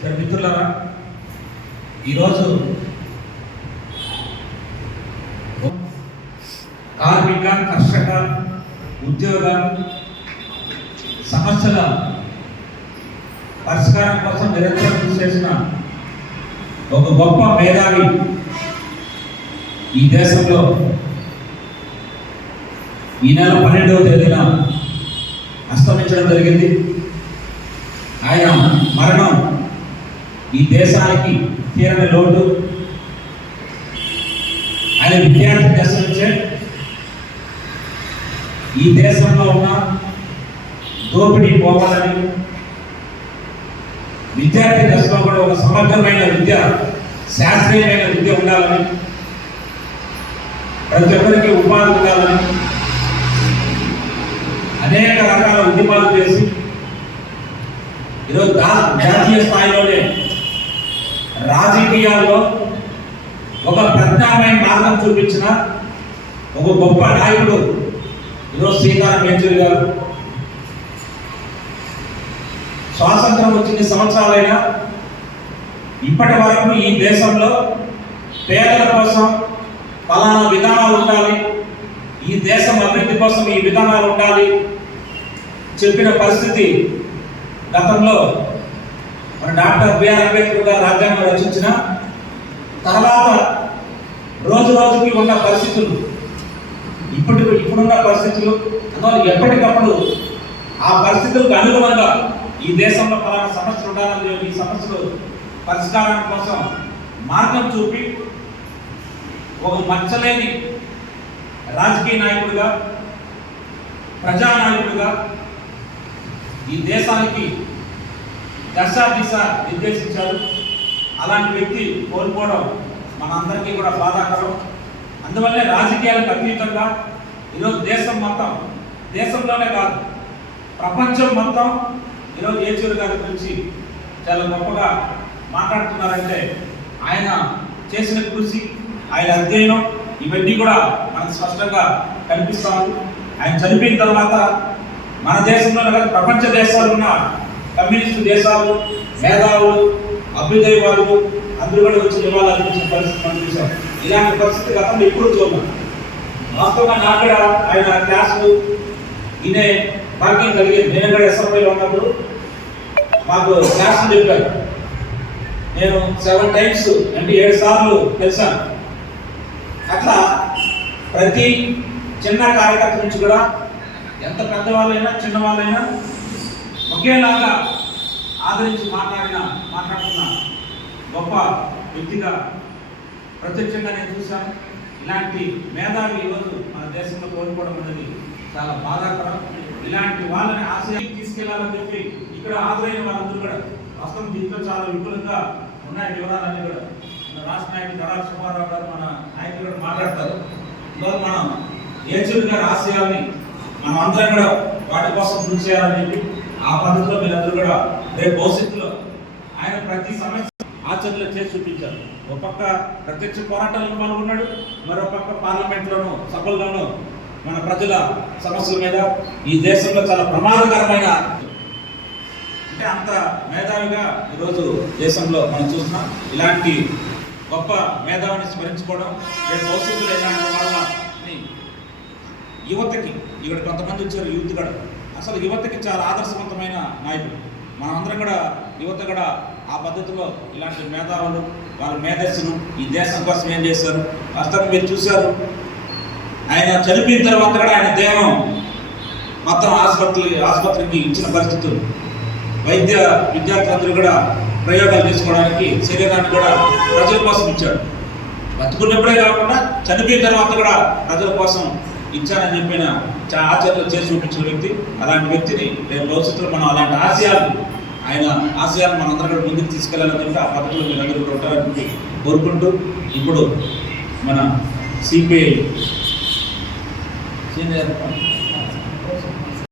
సరే మిత్రులారా, ఈరోజు కార్మిక కర్షక ఉద్యోగ సమస్యల పరిష్కారం కోసం నిరంతరం కృషి చేసిన ఒక గొప్ప మేధావి ఈ దేశంలో ఈ నెల 12వ తేదీన అస్తమించడం జరిగింది. ఆయన మరణం ఈ దేశానికి తీరని లోటు. ఆయన విద్యార్థి దశ నుంచే ఈ దేశంలో ఉన్న దోపిడీ పోవాలని, విద్యార్థి దశలో కూడా ఒక సమగ్రమైన విద్య, శాస్త్రీయమైన విద్య ఉండాలని, ప్రతి ఒక్కరికి ఉపాధి ఉండాలని అనేక రకాల ఉద్యమాలు చేసి ఈరోజు జాతీయ స్థాయిలోనే రాజకీయాల్లో ఒక ప్రత్యామ్నాయ మార్గం చూపించిన ఒక గొప్ప నాయకుడు ఈరోజు సీతారాం యేచూరి గారు. స్వాతంత్రం వచ్చిన సంవత్సరాలైనా ఇప్పటి వరకు ఈ దేశంలో పేదల కోసం ఫలానా విధానాలు ఉండాలి, ఈ దేశం అభివృద్ధి కోసం ఈ విధానాలు ఉండాలి చెప్పిన పరిస్థితి గతంలో మన డాక్టర్ బిఆర్ అంబేద్కర్ గారు రాజ్యాంగం రచించిన తర్వాత రోజు రోజుకి ఉన్న పరిస్థితులు, ఇప్పుడున్న పరిస్థితులు, అందువల్ల ఎప్పటికప్పుడు ఆ పరిస్థితులకు అనుగుణంగా ఈ దేశంలో ఫలానా సమస్యలు ఉండాలని, ఈ సమస్యలు పరిష్కారం కోసం మార్గం చూపి ఒక మచ్చలేని రాజకీయ నాయకుడిగా, ప్రజానాయకుడిగా ఈ దేశానికి దశ దిశ నిర్దేశించారు. అలాంటి వ్యక్తి కోల్పోవడం మనందరికీ కూడా బాధాకరం. అందువల్లే రాజకీయాలకు అతీతంగా ఈరోజు దేశం మొత్తం, దేశంలోనే కాదు ప్రపంచం మొత్తం ఈరోజు యేచూరి గారి గురించి చాలా గొప్పగా మాట్లాడుతున్నారంటే ఆయన చేసిన కృషి, ఆయన అధ్యయనం ఇవన్నీ కూడా మనకు స్పష్టంగా కనిపిస్తాము. ఆయన చనిపోయిన తర్వాత మన దేశంలోనే కాదు ప్రపంచ దేశాలు ఉన్న కమ్యూనిస్టు దేశాలు, మేధావులు, అభ్యుదయవాదులు అందరూ కూడా వచ్చి నివాళులు అర్పించిన పరిస్థితి మనం చూసాం. ఇలాంటి పరిస్థితి గతంలో ఎప్పుడు చూద్దాం. వాస్తవంగా నాకు కూడా ఆయన క్లాసులు ఈయనే భాగ్యం కలిగింది. నేను కూడా ఎస్ఎంఐలో ఉన్నప్పుడు మాకు క్లాసులు చెప్పారు. నేను 7 times అంటే 7 సార్లు కలిసాను. అట్లా ప్రతి చిన్న కార్యకర్త నుంచి కూడా ఎంత పెద్దవాళ్ళైనా చిన్నవాళ్ళైనా ఒకేలాగా ఆదరించి మాట్లాడుతున్న గొప్ప వ్యక్తిగా ప్రత్యక్షంగా నేను చూశాను. ఇలాంటి మేధావి ఈరోజు మన దేశంలో కోల్పోవడం అనేది చాలా బాధాకరం. ఇలాంటి వాళ్ళని ఆశయాన్ని తీసుకెళ్లాలని చెప్పి ఇక్కడ హాజరైన వాళ్ళందరూ కూడా రాష్ట్రం దీంట్లో చాలా విపులంగా ఉన్నాయి వివరాలన్నీ కూడా. మన రాష్ట్ర నాయకుడు గడాల సుబ్బారావు గారు, మన నాయకులు కూడా మాట్లాడతారు. ఈరోజు మనం యేచూరి గారి ఆశయాల్ని మనం అందరం కూడా వాటి కోసం కృషి చేయాలని చెప్పి ఆ పద్ధతిలో మీరందరూ కూడా రేపు భవిష్యత్తులో ఆయన ప్రతి సమస్య ఆచరణలో చేసి చూపించారు. ఒక పక్క ప్రత్యక్ష పోరాటాలను పాల్గొన్నాడు, మరో పక్క పార్లమెంట్లోనూ సభల్లోనూ మన ప్రజల సమస్యల మీద ఈ దేశంలో చాలా ప్రమాదకరమైన అంటే అంత మేధావిగా ఈరోజు దేశంలో మనం చూస్తున్నాం. ఇలాంటి గొప్ప మేధావిని స్మరించుకోవడం, రేపు భవిష్యత్తులో ఇలాంటి వాళ్ళని యువతకి, ఇక్కడ కొంతమంది వచ్చారు యూత్ కూడా, అసలు యువతకి చాలా ఆదర్శవంతమైన నాయకుడు. మనమందరం కూడా యువత కూడా ఆ పద్ధతిలో ఇలాంటి మేధావులు, వాళ్ళ మేధస్సును ఈ దేశం కోసం ఏం చేశారు వాస్తవం మీరు చూశారు. ఆయన చనిపోయిన తర్వాత కూడా ఆయన దేహం మొత్తం ఆసుపత్రికి ఇచ్చిన పరిస్థితులు, వైద్య విద్యార్థులందరూ కూడా ప్రయోగాలు చేసుకోవడానికి శరీరాన్ని కూడా ప్రజల కోసం ఇచ్చాడు. బతుకున్నప్పుడే కాకుండా చనిపోయిన తర్వాత కూడా ప్రజల కోసం ఇచ్చానని చెప్పిన ఆచరణలు చేసి చూపించిన వ్యక్తి. అలాంటి వ్యక్తిని రేపు భవిష్యత్తులో మనం అలాంటి ఆయన ఆశయాలను మనందరం కూడా ముందుకు తీసుకెళ్లాలని చెప్పి ఆ పద్ధతిలో మీరందరూ కూడా ఉంటారని కోరుకుంటూ, ఇప్పుడు మన సిపిఐ సీనియర్